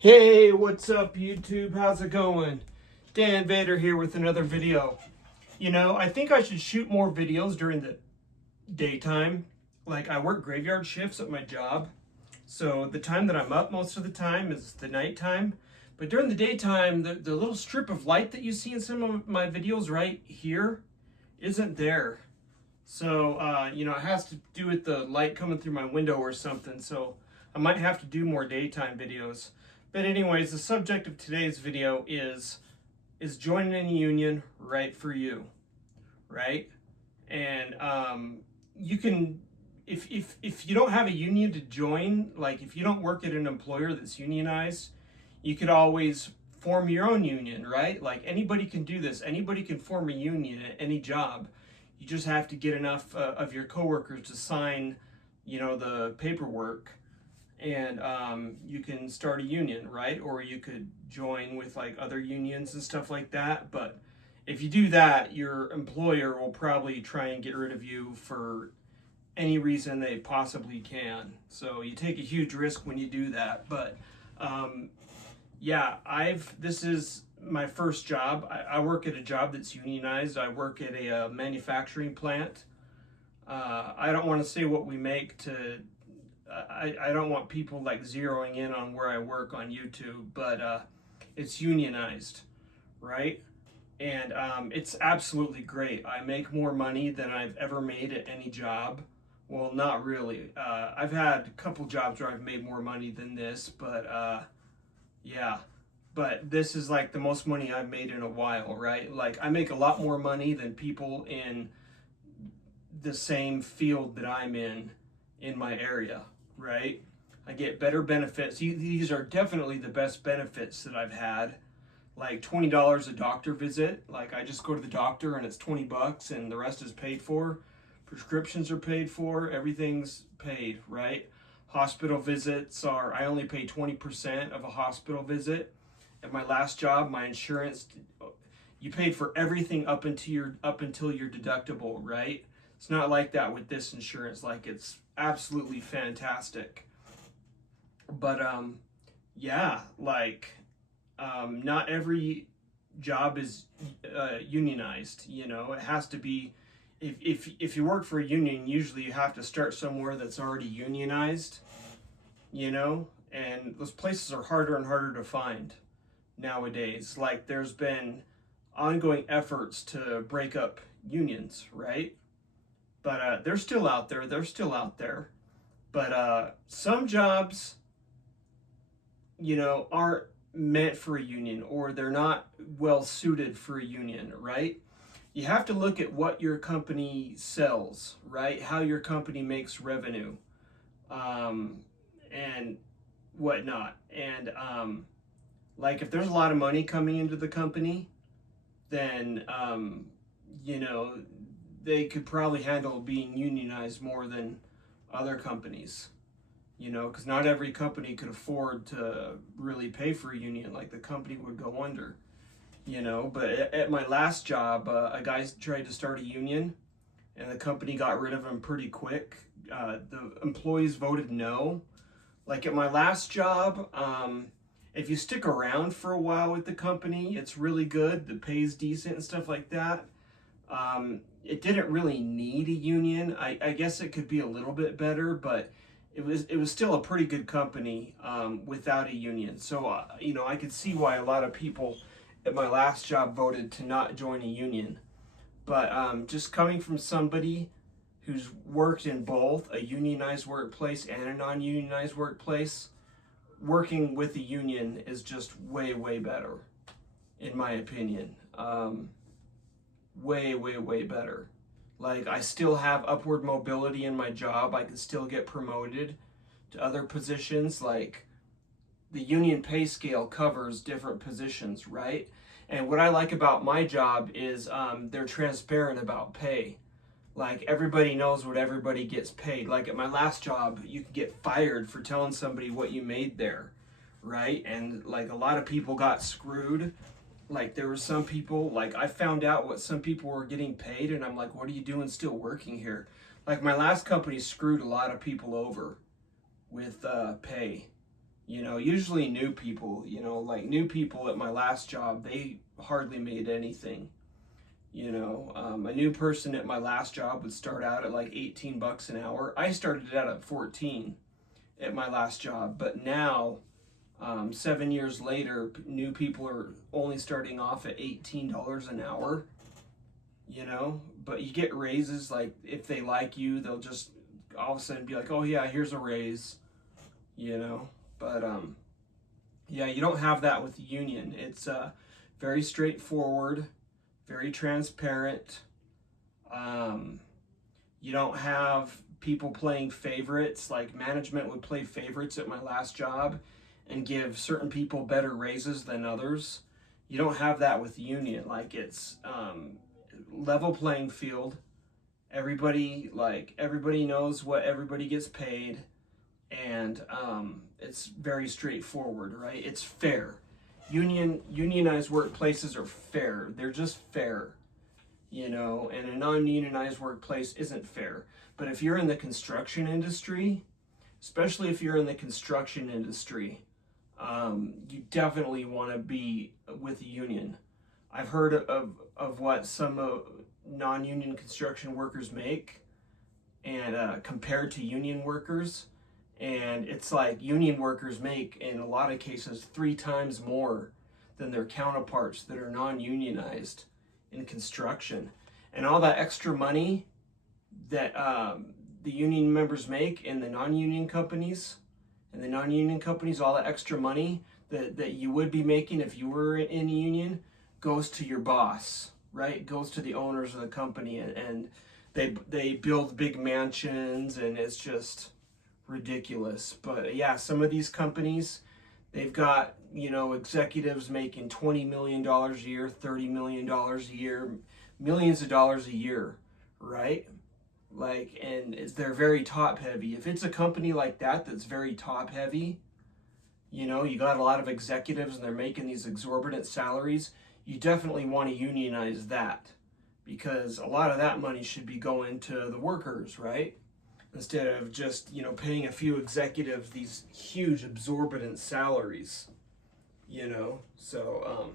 Hey, what's up YouTube? How's it going? Dan Vader here with another video. I think I should shoot more videos during the daytime. Like, I work graveyard shifts at my job, so the time that I'm up most of the time is the nighttime. But during the daytime, the little strip of light that you see in some of my videos right here isn't there. So, it has to do with the light coming through my window or something. So I might have to do more daytime videos. But anyways, the subject of today's video is joining a union right for you, right? And you can, if you don't have a union to join, like if you don't work at an employer that's unionized, you could always form your own union, right? Like anybody can do this. Anybody can form a union at any job. You just have to get enough of your coworkers to sign, the paperwork, and you can start a union, right? Or you could join with like other unions and stuff like that. But if you do that, your employer will probably try and get rid of you for any reason they possibly can. So you take a huge risk when you do that. But um, yeah, this is my first job. I work at a job that's unionized. I work at a manufacturing plant. I don't want to say what we make to. I don't want people like zeroing in on where I work on YouTube, but it's unionized, right? And it's absolutely great. I make more money than I've ever made at any job. Well, not really. I've had a couple jobs where I've made more money than this, but yeah, but this is like the most money I've made in a while, right? Like I make a lot more money than people in the same field that I'm in my area, right? I get better benefits. These are definitely the best benefits that I've had. Like $20 a doctor visit. Like I just go to the doctor and it's $20 and the rest is paid for. Prescriptions are paid for. Everything's paid, right? Hospital visits are, I only pay 20% of a hospital visit. At my last job, my insurance, you paid for everything up until your deductible, right? It's not like that with this insurance. Like it's absolutely fantastic. But yeah, like not every job is unionized. It has to be. If you work for a union, usually you have to start somewhere that's already unionized. And those places are harder and harder to find nowadays. Like there's been ongoing efforts to break up unions, right? But they're still out there. They're still out there. But some jobs, aren't meant for a union, or they're not well suited for a union, right? You have to look at what your company sells, right? How your company makes revenue, um, and whatnot. And like if there's a lot of money coming into the company, then you know they could probably handle being unionized more than other companies. Because not every company could afford to really pay for a union. Like the company would go under. But at my last job, a guy tried to start a union, and the company got rid of him pretty quick. The employees voted no. Like at my last job, if you stick around for a while with the company, it's really good. The pay's decent and stuff like that. It didn't really need a union. I guess it could be a little bit better, but it was still a pretty good company without a union. So I could see why a lot of people at my last job voted to not join a union. But just coming from somebody who's worked in both a unionized workplace and a non-unionized workplace, working with a union is just way, way better, in my opinion. Way, way, way better. Like, I still have upward mobility in my job. I can still get promoted to other positions. Like, the union pay scale covers different positions, right? And what I like about my job is they're transparent about pay. Like everybody knows what everybody gets paid. Like at my last job, you could get fired for telling somebody what you made there, right? And like a lot of people got screwed. Like there were some people, like I found out what some people were getting paid, and I'm like, what are you doing still working here? Like my last company screwed a lot of people over with pay. You know, usually new people, you know, like new people at my last job, they hardly made anything. You know, a new person at my last job would start out at like 18 bucks an hour. I started out at 14 at my last job, but now, 7 years later, new people are only starting off at $18 an hour, you know, but you get raises. Like if they like you, they'll just all of a sudden be like, oh yeah, here's a raise, you know, but, yeah, you don't have that with the union. It's, very straightforward, very transparent. You don't have people playing favorites. Like management would play favorites at my last job and give certain people better raises than others. You don't have that with the union. Like it's, level playing field. Everybody knows what everybody gets paid, and it's very straightforward, right? It's fair. Unionized workplaces are fair. They're just fair, you know, and a non-unionized workplace isn't fair. But if you're in the construction industry, especially if you're in the construction industry, you definitely want to be with a union. I've heard of what some non-union construction workers make, and compared to union workers, and it's like union workers make in a lot of cases 3 times more than their counterparts that are non-unionized in construction. And all that extra money that the union members make in the non-union companies, all that extra money that you would be making if you were in a union goes to your boss, right? Goes to the owners of the company, and they build big mansions, and it's just ridiculous. But yeah, some of these companies, they've got, you know, executives making $20 million a year, $30 million a year, millions of dollars a year, right? Like, and they're very top heavy. If it's a company like that that's very top heavy, you know, you got a lot of executives and they're making these exorbitant salaries, you definitely want to unionize that, because a lot of that money should be going to the workers, right? Instead of just, you know, paying a few executives these huge exorbitant salaries, you know. So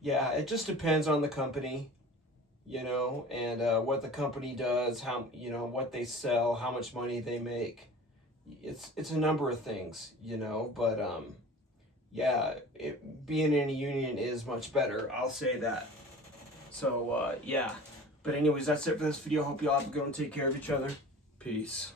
yeah, it just depends on the company, you know, and what the company does, how, you know, what they sell, how much money they make. It's a number of things, you know, but yeah, being in a union is much better, I'll say that. So yeah, but anyways, that's it for this video. Hope you all have a good one. Take care of each other. Peace.